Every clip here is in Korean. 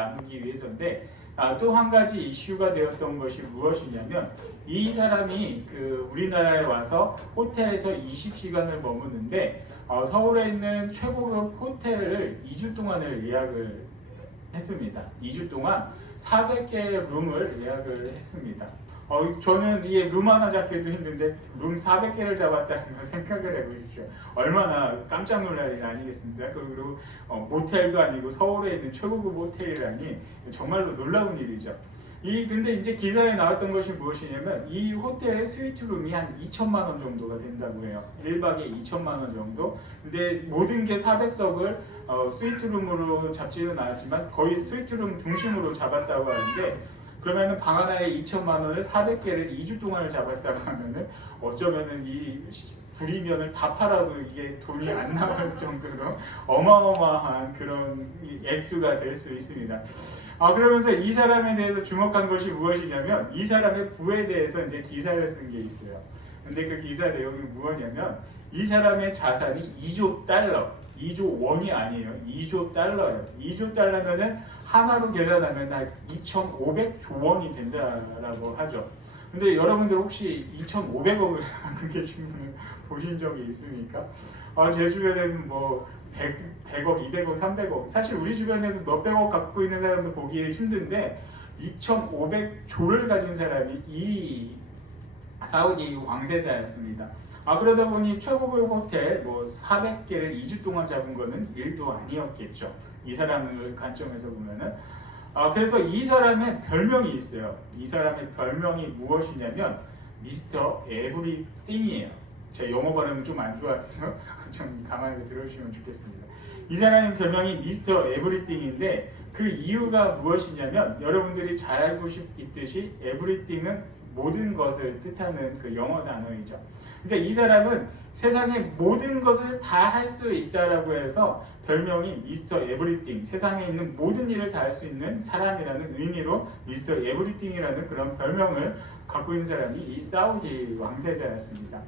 나누기 위해서인데 또 한 가지 이슈가 되었던 것이 무엇이냐면 이 사람이 우리나라에 와서 호텔에서 20시간을 머무는데 서울에 있는 최고급 호텔을 2주 동안을 예약을 했습니다. 2주 동안 400개의 룸을 예약을 했습니다. 저는 이게 룸 하나 잡기도 힘든데 룸 400개를 잡았다는 걸 생각을 해보십시오. 얼마나 깜짝 놀랄 일 아니겠습니까? 그리고 모텔도 아니고 서울에 있는 최고급 호텔이라니 정말로 놀라운 일이죠. 근데 이제 기사에 나왔던 것이 무엇이냐면 이 호텔의 스위트룸이 한 2천만 원 정도가 된다고 해요. 1박에 2천만 원 정도. 근데 모든 게 400석을 스위트룸으로 잡지는 않았지만 거의 스위트룸 중심으로 잡았다고 하는데 그러면은 방 하나에 2천만 원을 400개를 2주 동안을 잡았다고 하면은 어쩌면은 이 불이면을 다 팔아도 이게 돈이 안 나올 정도로 어마어마한 그런 액수가 될 수 있습니다. 그러면서 이 사람에 대해서 주목한 것이 무엇이냐면 이 사람의 부에 대해서 이제 기사를 쓴 게 있어요. 근데 그 기사 내용이 무엇이냐면 이 사람의 자산이 2조 달러, 2조 원이 아니에요. 2조 달러예요. 2조 달러면은 하나로 계산하면 한 2,500조 원이 된다라고 하죠. 근데 여러분들 혹시 2,500억을 갖고 계신 분을 보신 적이 있습니까? 제 주변에는 뭐 100억, 200억, 300억 사실 우리 주변에는 몇백억 갖고 있는 사람도 보기 힘든데 2,500조를 가진 사람이 이 사우디 왕세자였습니다. 그러다 보니 최고급 호텔 400개를 2주 동안 잡은 거는 일도 아니었겠죠. 이 사람을 관점에서 보면은. 그래서 이 사람의 별명이 있어요. 이 사람의 별명이 무엇이냐면 미스터 에브리띵이에요. 제 영어 발음은 좀 안 좋아서 좀 가만히 들어주시면 좋겠습니다. 이 사람의 별명이 미스터 에브리띵인데 그 이유가 무엇이냐면 여러분들이 잘 알고 있듯이 에브리띵은 모든 것을 뜻하는 그 영어 단어이죠. 그러니까 이 사람은 세상의 모든 것을 다 할 수 있다라고 해서 별명이 미스터 에브리띵, 세상에 있는 모든 일을 다 할 수 있는 사람이라는 의미로 미스터 에브리띵이라는 그런 별명을 갖고 있는 사람이 이 사우디 왕세자였습니다.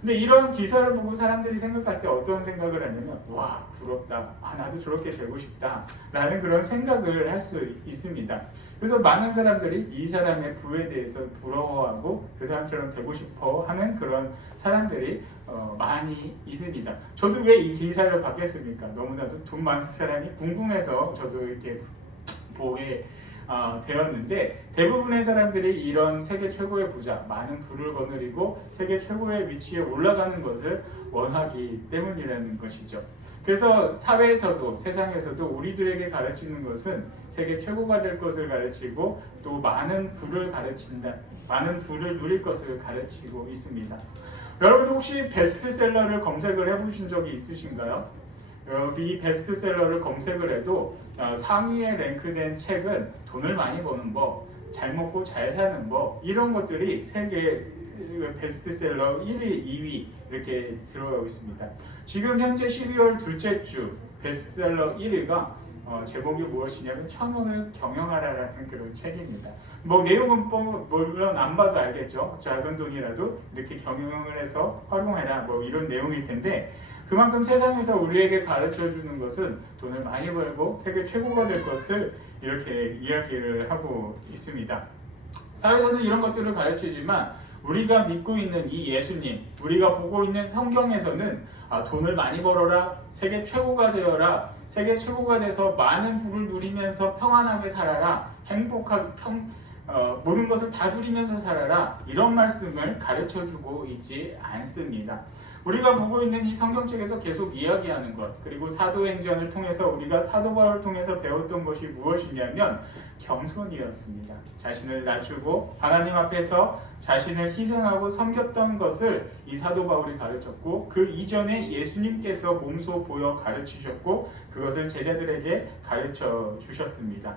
근데 이런 기사를 보고 사람들이 생각할 때 어떤 생각을 하냐면 와 부럽다, 나도 저렇게 되고 싶다 라는 그런 생각을 할 수 있습니다. 그래서 많은 사람들이 이 사람의 부에 대해서 부러워하고 그 사람처럼 되고 싶어 하는 그런 사람들이 많이 있습니다. 저도 왜 이 기사를 받겠습니까? 너무나도 돈 많은 사람이 궁금해서 저도 이렇게 보게 되었는데 대부분의 사람들이 이런 세계 최고의 부자, 많은 부를 거느리고 세계 최고의 위치에 올라가는 것을 원하기 때문이라는 것이죠. 그래서 사회에서도 세상에서도 우리들에게 가르치는 것은 세계 최고가 될 것을 가르치고 또 많은 부를 가르친다, 많은 부를 누릴 것을 가르치고 있습니다. 여러분 혹시 베스트셀러를 검색을 해보신 적이 있으신가요? 이 베스트셀러를 검색을 해도 상위에 랭크된 책은 돈을 많이 버는 법, 잘 먹고 잘 사는 법 이런 것들이 세계 베스트셀러 1위, 2위 이렇게 들어가고 있습니다. 지금 현재 12월 둘째 주 베스트셀러 1위가 제목이 무엇이냐면 1,000원을 경영하라라는 그런 책입니다. 내용은 물론 안 봐도 알겠죠. 작은 돈이라도 이렇게 경영을 해서 활용해라 이런 내용일 텐데 그만큼 세상에서 우리에게 가르쳐주는 것은 돈을 많이 벌고 세계 최고가 될 것을 이렇게 이야기를 하고 있습니다. 사회에서는 이런 것들을 가르치지만 우리가 믿고 있는 이 예수님, 우리가 보고 있는 성경에서는 돈을 많이 벌어라, 세계 최고가 되어라, 세계 최고가 돼서 많은 부를 누리면서 평안하게 살아라, 모든 것을 다 누리면서 살아라 이런 말씀을 가르쳐주고 있지 않습니다. 우리가 보고 있는 이 성경책에서 계속 이야기하는 것, 그리고 사도행전을 통해서 우리가 사도 바울을 통해서 배웠던 것이 무엇이냐면 겸손이었습니다. 자신을 낮추고 하나님 앞에서 자신을 희생하고 섬겼던 것을 이 사도 바울이 가르쳤고 그 이전에 예수님께서 몸소 보여 가르치셨고 그것을 제자들에게 가르쳐 주셨습니다.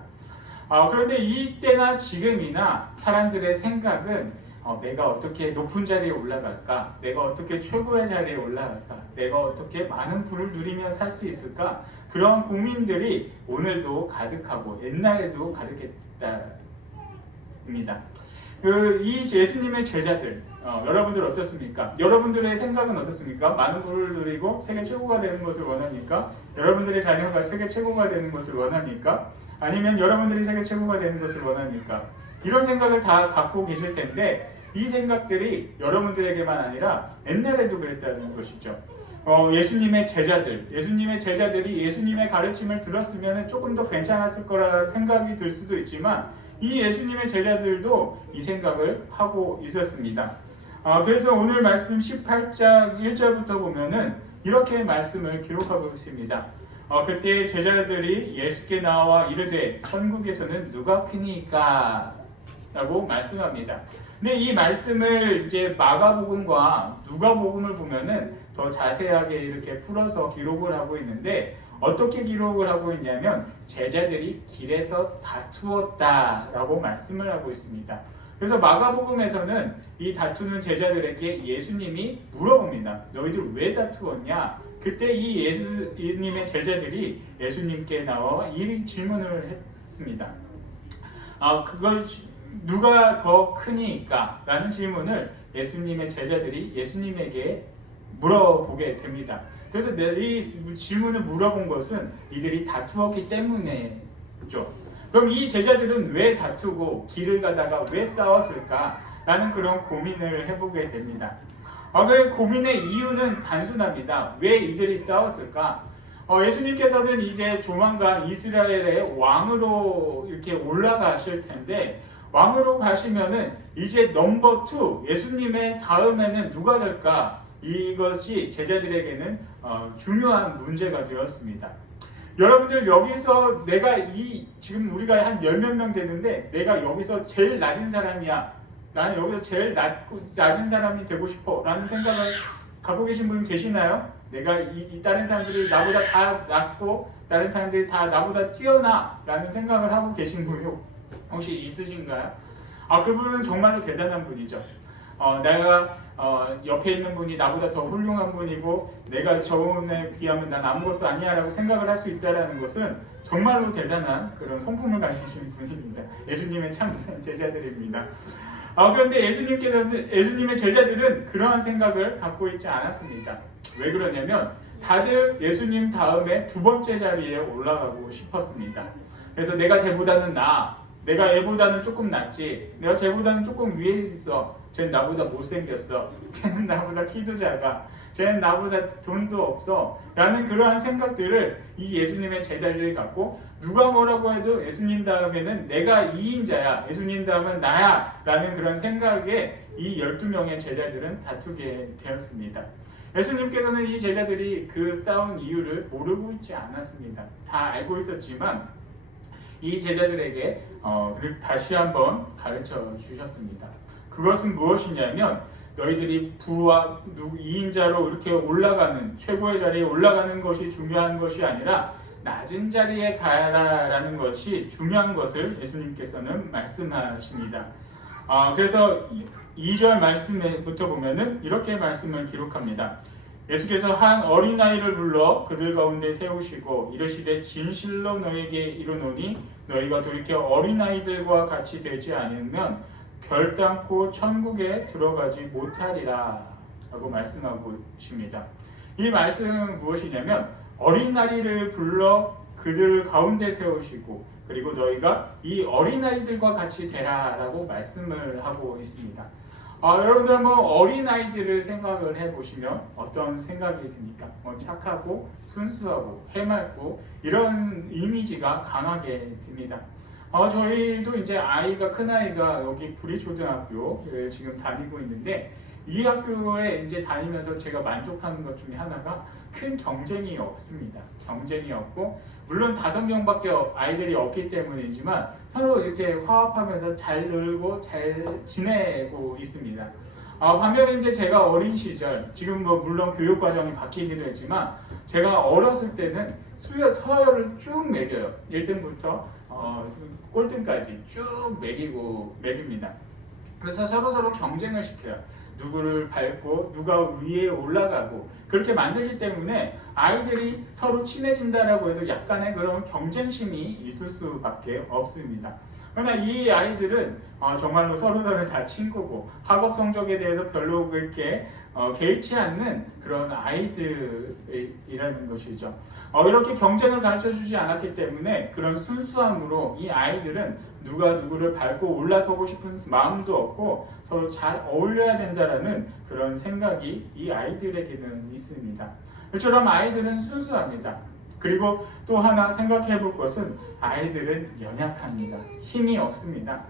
그런데 이때나 지금이나 사람들의 생각은 내가 어떻게 높은 자리에 올라갈까? 내가 어떻게 최고의 자리에 올라갈까? 내가 어떻게 많은 부를 누리며 살 수 있을까? 그런 고민들이 오늘도 가득하고 옛날에도 가득했답니다. 이 예수님의 제자들, 여러분들 어떻습니까? 여러분들의 생각은 어떻습니까? 많은 부를 누리고 세계 최고가 되는 것을 원합니까? 여러분들의 자녀가 세계 최고가 되는 것을 원합니까? 아니면 여러분들이 세계 최고가 되는 것을 원합니까? 이런 생각을 다 갖고 계실 텐데 이 생각들이 여러분들에게만 아니라 옛날에도 그랬다는 것이죠. 예수님의 제자들이 예수님의 가르침을 들었으면 조금 더 괜찮았을 거라 생각이 들 수도 있지만 이 예수님의 제자들도 이 생각을 하고 있었습니다. 그래서 오늘 말씀 18장 1절부터 보면은 이렇게 말씀을 기록하고 있습니다. 그때 제자들이 예수께 나와 이르되 천국에서는 누가 크니까? 라고 말씀합니다. 근데 이 말씀을 이제 마가복음과 누가복음을 보면은 더 자세하게 이렇게 풀어서 기록을 하고 있는데 어떻게 기록을 하고 있냐면 제자들이 길에서 다투었다라고 말씀을 하고 있습니다. 그래서 마가복음에서는 이 다투는 제자들에게 예수님이 물어봅니다. 너희들 왜 다투었냐? 그때 이 예수님의 제자들이 예수님께 나와 이 질문을 했습니다. 그걸 누가 더 크니까? 라는 질문을 예수님의 제자들이 예수님에게 물어보게 됩니다. 그래서 이 질문을 물어본 것은 이들이 다투었기 때문에죠. 그럼 이 제자들은 왜 다투고 길을 가다가 왜 싸웠을까? 라는 그런 고민을 해보게 됩니다. 그 고민의 이유는 단순합니다. 왜 이들이 싸웠을까? 예수님께서는 이제 조만간 이스라엘의 왕으로 이렇게 올라가실 텐데 왕으로 가시면은 이제 넘버 2 예수님의 다음에는 누가 될까? 이것이 제자들에게는 중요한 문제가 되었습니다. 여러분들 여기서 내가 지금 우리가 한 10몇 명 되는데 내가 여기서 제일 낮은 사람이야. 나는 여기서 제일 낮은 사람이 되고 싶어. 라는 생각을 갖고 계신 분 계시나요? 내가 다른 사람들이 나보다 다 낮고 다른 사람들이 다 나보다 뛰어나. 라는 생각을 하고 계신 분이 혹시 있으신가요? 그분은 정말로 대단한 분이죠. 내가 옆에 있는 분이 나보다 더 훌륭한 분이고 내가 저분에 비하면 난 아무것도 아니야 라고 생각을 할 수 있다는 것은 정말로 대단한 그런 성품을 가지신 분입니다. 예수님의 참된 제자들입니다. 그런데 예수님의 제자들은 그러한 생각을 갖고 있지 않았습니다. 왜 그러냐면 다들 예수님 다음에 두 번째 자리에 올라가고 싶었습니다. 그래서 내가 쟤보다는 내가 얘보다는 조금 낫지. 내가 쟤보다는 조금 위에 있어. 쟤는 나보다 못생겼어. 쟤는 나보다 키도 작아. 쟤는 나보다 돈도 없어. 라는 그러한 생각들을 이 예수님의 제자들이 갖고 누가 뭐라고 해도 예수님 다음에는 내가 2인자야. 예수님 다음은 나야. 라는 그런 생각에 이 12명의 제자들은 다투게 되었습니다. 예수님께서는 이 제자들이 그 싸운 이유를 모르고 있지 않았습니다. 다 알고 있었지만 이 제자들에게 다시 한번 가르쳐 주셨습니다. 그것은 무엇이냐면 너희들이 부와 2인자로 이렇게 올라가는 최고의 자리에 올라가는 것이 중요한 것이 아니라 낮은 자리에 가라라는 것이 중요한 것을 예수님께서는 말씀하십니다. 그래서 2절 말씀부터 보면은 이렇게 말씀을 기록합니다. 예수께서 한 어린아이를 불러 그들 가운데 세우시고 이르시되 진실로 너희에게 이르노니 너희가 돌이켜 어린아이들과 같이 되지 않으면 결단코 천국에 들어가지 못하리라 라고 말씀하고 있습니다. 이 말씀은 무엇이냐면 어린아이를 불러 그들 가운데 세우시고 그리고 너희가 이 어린아이들과 같이 되라 라고 말씀을 하고 있습니다. 여러분들 한번 어린아이들을 생각을 해보시면 어떤 생각이 듭니까? 착하고 순수하고 해맑고 이런 이미지가 강하게 듭니다. 저희도 이제 큰아이가 여기 브리초등학교를 지금 다니고 있는데 이 학교에 이제 다니면서 제가 만족하는 것 중에 하나가 큰 경쟁이 없습니다. 경쟁이 없고 물론 5명밖에 아이들이 없기 때문이지만 서로 이렇게 화합하면서 잘 놀고 잘 지내고 있습니다. 반면에 이제 제가 어린 시절 지금 물론 교육 과정이 바뀌기도 했지만 제가 어렸을 때는 서열을 쭉 매겨요. 1등부터 꼴등까지 쭉 매깁니다. 그래서 서로 경쟁을 시켜요. 누구를 밟고 누가 위에 올라가고 그렇게 만들기 때문에 아이들이 서로 친해진다라고 해도 약간의 그런 경쟁심이 있을 수밖에 없습니다. 그러나 이 아이들은 정말로 서로서로 다 친구고 학업 성적에 대해서 별로 그렇게 개의치 않는 그런 아이들이라는 것이죠. 이렇게 경쟁을 가르쳐주지 않았기 때문에 그런 순수함으로 이 아이들은 누가 누구를 밟고 올라서고 싶은 마음도 없고 서로 잘 어울려야 된다라는 그런 생각이 이 아이들에게는 있습니다. 이처럼 아이들은 순수합니다. 그리고 또 하나 생각해 볼 것은 아이들은 연약합니다. 힘이 없습니다.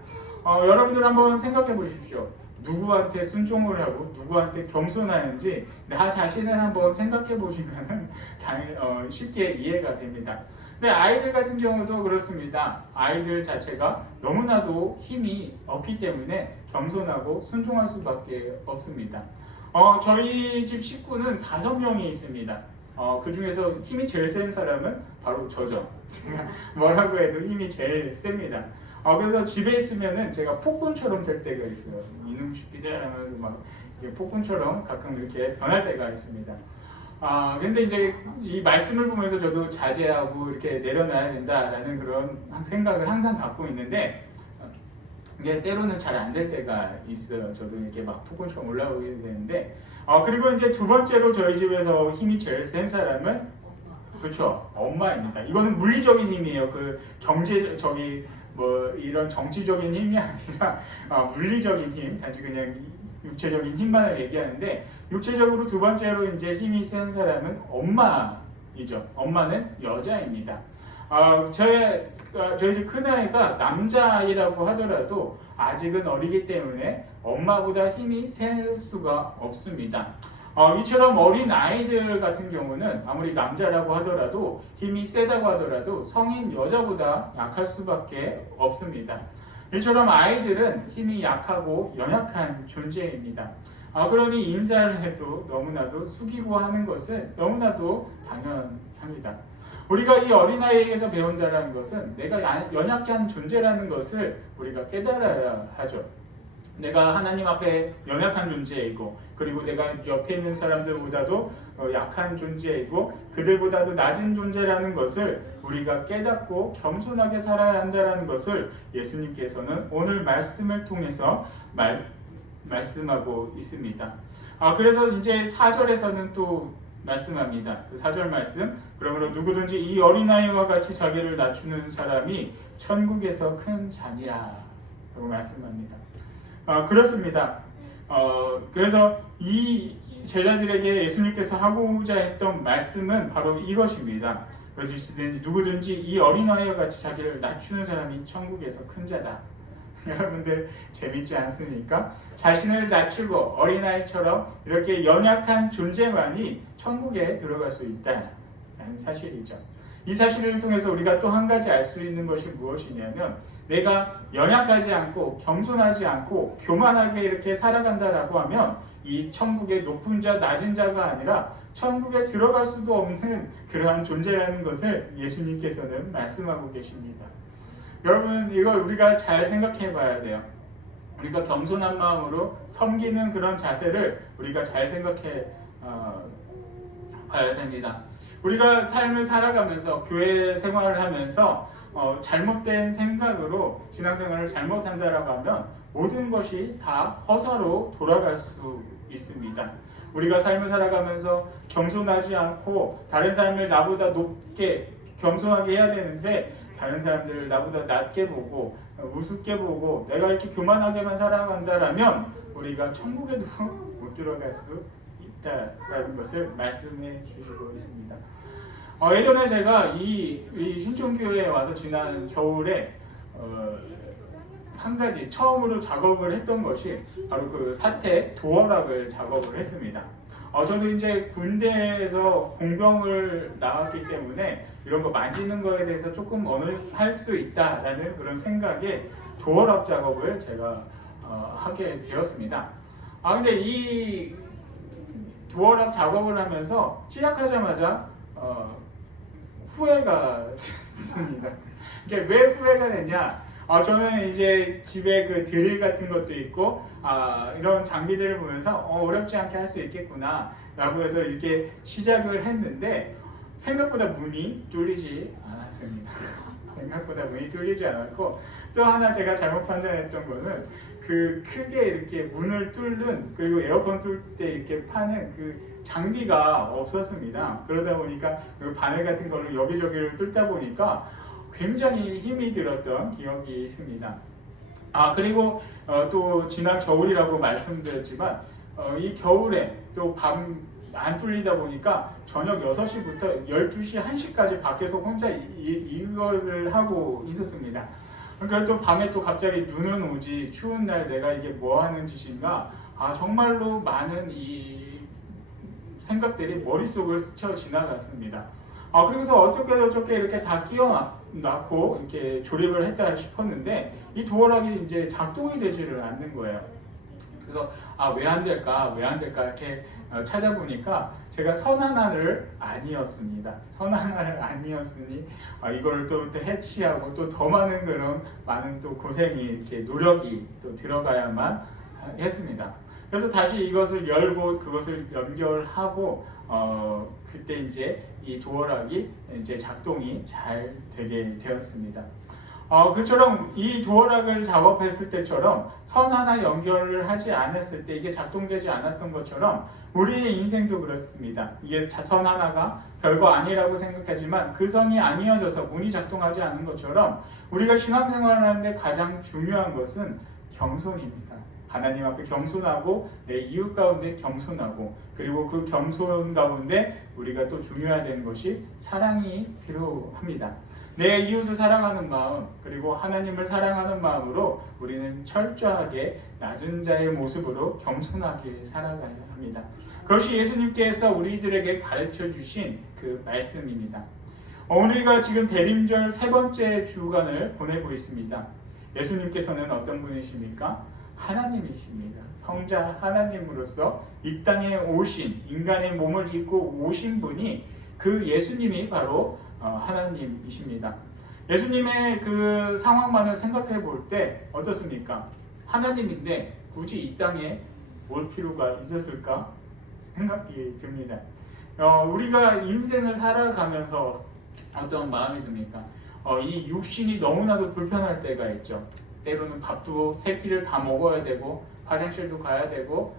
여러분들 한번 생각해 보십시오. 누구한테 순종을 하고 누구한테 겸손하는지 나 자신을 한번 생각해 보시면 쉽게 이해가 됩니다. 근데 아이들 같은 경우도 그렇습니다. 아이들 자체가 너무나도 힘이 없기 때문에 겸손하고 순종할 수밖에 없습니다. 저희 집 식구는 5명이 있습니다. 그 중에서 힘이 제일 센 사람은 바로 저죠. 제가 뭐라고 해도 힘이 제일 셉니다. 그래서 집에 있으면은 제가 폭군처럼 될 때가 있어요. 이놈 새끼들 하면서 막 폭군처럼 가끔 이렇게 변할 때가 있습니다. 근데 이제 이 말씀을 보면서 저도 자제하고 이렇게 내려놔야 된다라는 그런 생각을 항상 갖고 있는데 이게 때로는 잘 안 될 때가 있어요. 저도 이렇게 막 폭군처럼 올라오게 되는데 그리고 이제 두 번째로 저희 집에서 힘이 제일 센 사람은 그렇죠, 엄마입니다. 이거는 물리적인 힘이에요. 그 뭐 이런 정치적인 힘이 아니라 물리적인 힘, 단지 그냥 육체적인 힘만을 얘기하는데 육체적으로 두 번째로 이제 힘이 센 사람은 엄마이죠. 엄마는 여자입니다. 저희 집 큰아이가 남자아이라고 하더라도 아직은 어리기 때문에 엄마보다 힘이 셀 수가 없습니다. 이처럼 어린 아이들 같은 경우는 아무리 남자라고 하더라도 힘이 세다고 하더라도 성인 여자보다 약할 수밖에 없습니다. 이처럼 아이들은 힘이 약하고 연약한 존재입니다. 그러니 인사를 해도 너무나도 숙이고 하는 것은 너무나도 당연합니다. 우리가 이 어린아이에게서 배운다는 것은 내가 연약한 존재라는 것을 우리가 깨달아야 하죠. 내가 하나님 앞에 연약한 존재이고 그리고 내가 옆에 있는 사람들보다도 약한 존재이고 그들보다도 낮은 존재라는 것을 우리가 깨닫고 겸손하게 살아야 한다는 것을 예수님께서는 오늘 말씀을 통해서 말씀하고 있습니다. 그래서 이제 4절에서는 또 말씀합니다. 그 4절 말씀, 그러므로 누구든지 이 어린아이와 같이 자기를 낮추는 사람이 천국에서 큰 자니라 라고 말씀합니다. 그렇습니다. 그래서 이 제자들에게 예수님께서 하고자 했던 말씀은 바로 이것입니다. 누구든지 이 어린아이와 같이 자기를 낮추는 사람이 천국에서 큰 자다. 여러분들 재밌지 않습니까? 자신을 낮추고 어린아이처럼 이렇게 연약한 존재만이 천국에 들어갈 수 있다는 사실이죠. 이 사실을 통해서 우리가 또 한 가지 알 수 있는 것이 무엇이냐면 내가 연약하지 않고 겸손하지 않고 교만하게 이렇게 살아간다라고 하면 이 천국의 높은 자, 낮은 자가 아니라 천국에 들어갈 수도 없는 그러한 존재라는 것을 예수님께서는 말씀하고 계십니다. 여러분, 이걸 우리가 잘 생각해 봐야 돼요. 우리가 겸손한 마음으로 섬기는 그런 자세를 우리가 잘 생각해 봐야 됩니다. 우리가 삶을 살아가면서 교회 생활을 하면서 잘못된 생각으로 신앙생활을 잘못한다라고 하면 모든 것이 다 허사로 돌아갈 수 있습니다. 우리가 삶을 살아가면서 겸손하지 않고 다른 사람을 나보다 높게 겸손하게 해야 되는데 다른 사람들을 나보다 낮게 보고 우습게 보고 내가 이렇게 교만하게만 살아간다라면 우리가 천국에도 못 들어갈 수 있다라는 것을 말씀해 주시고 있습니다. 예전에 제가 이 신촌교회에 와서 지난 겨울에 한 가지 처음으로 작업을 했던 것이 바로 그 사택 도어락을 작업을 했습니다. 저도 이제 군대에서 공병을 나왔기 때문에 이런 거 만지는 거에 대해서 조금 할 수 있다라는 그런 생각에 도어락 작업을 제가 하게 되었습니다. 근데 이 도어락 작업을 하면서 시작하자마자 후회가 됐습니다. 이게 왜 후회가 됐냐? 저는 이제 집에 그 드릴 같은 것도 있고 이런 장비들을 보면서 어렵지 않게 할 수 있겠구나 라고 해서 이렇게 시작을 했는데 생각보다 문이 뚫리지 않았습니다. 생각보다 문이 뚫리지 않았고, 또 하나 제가 잘못 판단했던 거는 그 크게 이렇게 문을 뚫는, 그리고 에어컨 뚫을 때 이렇게 파는 그 장비가 없었습니다. 그러다 보니까 그 바늘 같은 걸로 여기저기를 뚫다 보니까 굉장히 힘이 들었던 기억이 있습니다. 그리고 또 지난 겨울이라고 말씀드렸지만 이 겨울에 또 밤 안 뚫리다 보니까 저녁 6시부터 12시, 1시까지 밖에서 혼자 이거를 하고 있었습니다. 그러니까 또 밤에 또 갑자기 눈은 오지, 추운 날 내가 이게 뭐 하는 짓인가, 정말로 많은 이 생각들이 머릿속을 스쳐 지나갔습니다. 그래서 어떻게 이렇게 다 끼워놨고 이렇게 조립을 했다 싶었는데 이 도어락이 이제 작동이 되지를 않는 거예요. 그래서 왜 안 될까 이렇게 찾아보니까 제가 선하나를 아니었습니다. 선하나를 아니었으니 이걸 또 해치하고 또 더 많은 그런 많은 또 고생이 이렇게 노력이 또 들어가야만 했습니다. 그래서 다시 이것을 열고 그것을 연결하고 그때 이제 이 도어락이 이제 작동이 잘 되게 되었습니다. 그처럼 이 도어락을 작업했을 때처럼 선 하나 연결을 하지 않았을 때 이게 작동되지 않았던 것처럼 우리의 인생도 그렇습니다. 이게 선 하나가 별거 아니라고 생각하지만 그 선이 아니어져서 문이 작동하지 않은 것처럼 우리가 신앙생활을 하는데 가장 중요한 것은 경손입니다. 하나님 앞에 경손하고 내 이웃 가운데 경손하고, 그리고 그 경손 가운데 우리가 또 중요하다는 것이 사랑이 필요합니다. 내 이웃을 사랑하는 마음, 그리고 하나님을 사랑하는 마음으로 우리는 철저하게 낮은 자의 모습으로 겸손하게 살아가야 합니다. 그것이 예수님께서 우리들에게 가르쳐 주신 그 말씀입니다. 우리가 지금 대림절 3번째 주간을 보내고 있습니다. 예수님께서는 어떤 분이십니까? 하나님이십니다. 성자 하나님으로서 이 땅에 오신, 인간의 몸을 입고 오신 분이 그 예수님이 바로 하나님이십니다. 예수님의 그 상황만을 생각해 볼 때 어떻습니까? 하나님인데 굳이 이 땅에 올 필요가 있었을까 생각이 듭니다. 우리가 인생을 살아가면서 어떤 마음이 듭니까? 이 육신이 너무나도 불편할 때가 있죠. 때로는 밥도 3끼를 다 먹어야 되고, 화장실도 가야 되고,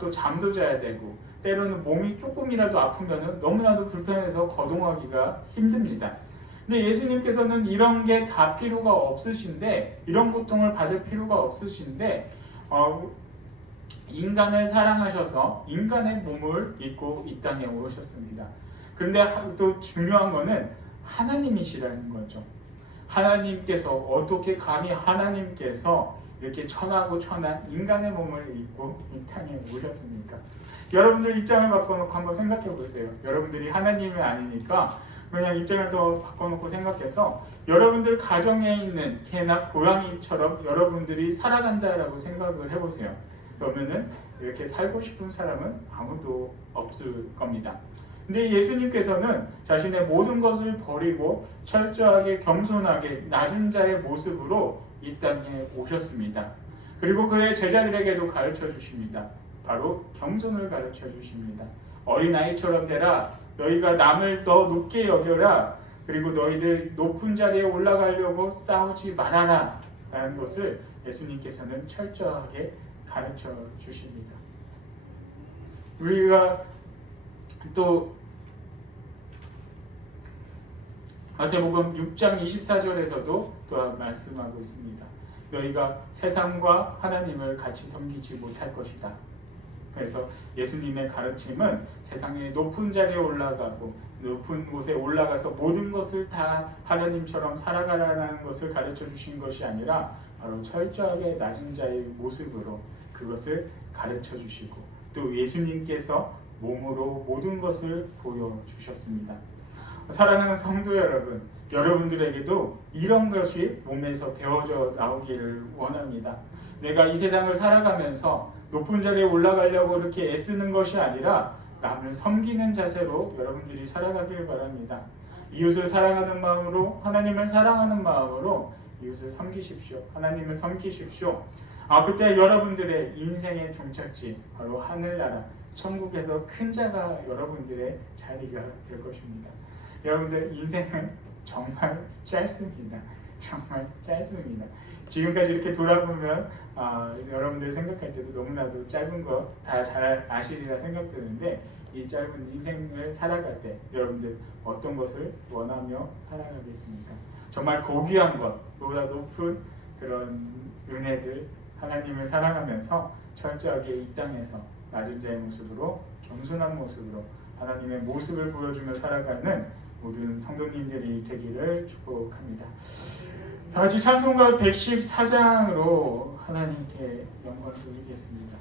또 잠도 자야 되고, 때로는 몸이 조금이라도 아프면 너무나도 불편해서 거동하기가 힘듭니다. 근데 예수님께서는 이런 게 다 필요가 없으신데, 이런 고통을 받을 필요가 없으신데 인간을 사랑하셔서 인간의 몸을 입고 이 땅에 오셨습니다. 그런데 또 중요한 거는 하나님이시라는 거죠. 하나님께서 어떻게 감히 하나님께서 이렇게 천하고 천한 인간의 몸을 입고 이 땅에 오셨습니까? 여러분들 입장을 바꿔놓고 한번 생각해 보세요. 여러분들이 하나님이 아니니까 그냥 입장을 더 바꿔놓고 생각해서 여러분들 가정에 있는 개나 고양이처럼 여러분들이 살아간다라고 생각을 해보세요. 그러면은 이렇게 살고 싶은 사람은 아무도 없을 겁니다. 근데 예수님께서는 자신의 모든 것을 버리고 철저하게 겸손하게 낮은 자의 모습으로 이 땅에 오셨습니다. 그리고 그의 제자들에게도 가르쳐 주십니다. 바로 겸손을 가르쳐 주십니다. 어린아이처럼 되라. 너희가 남을 더 높게 여겨라. 그리고 너희들 높은 자리에 올라가려고 싸우지 말아라. 라는 것을 예수님께서는 철저하게 가르쳐 주십니다. 우리가 또 마태복음 6장 24절에서도 또 말씀하고 있습니다. 너희가 세상과 하나님을 같이 섬기지 못할 것이다. 그래서 예수님의 가르침은 세상의 높은 자리에 올라가고 높은 곳에 올라가서 모든 것을 다 하나님처럼 살아가라는 것을 가르쳐 주신 것이 아니라 바로 철저하게 낮은 자의 모습으로 그것을 가르쳐 주시고, 또 예수님께서 몸으로 모든 것을 보여주셨습니다. 사랑하는 성도 여러분, 여러분들에게도 이런 것이 몸에서 배워져 나오기를 원합니다. 내가 이 세상을 살아가면서 높은 자리에 올라가려고 이렇게 애쓰는 것이 아니라 남을 섬기는 자세로 여러분들이 살아가길 바랍니다. 이웃을 사랑하는 마음으로, 하나님을 사랑하는 마음으로 이웃을 섬기십시오. 하나님을 섬기십시오. 그때 여러분들의 인생의 종착지, 바로 하늘나라, 천국에서 큰 자가 여러분들의 자리가 될 것입니다. 여러분들 인생은 정말 짧습니다. 정말 짧습니다. 지금까지 이렇게 돌아보면 여러분들 생각할 때도 너무나도 짧은 거 다 잘 아시리라 생각드는데, 이 짧은 인생을 살아갈 때 여러분들 어떤 것을 원하며 살아가겠습니까? 정말 고귀한 것보다 높은 그런 은혜들, 하나님을 사랑하면서 철저하게 이 땅에서 낮은 자의 모습으로, 겸손한 모습으로 하나님의 모습을 보여주며 살아가는 모든 성도님들이 되기를 축복합니다. 다 같이 찬송가 114장으로 하나님께 영광을 돌리겠습니다.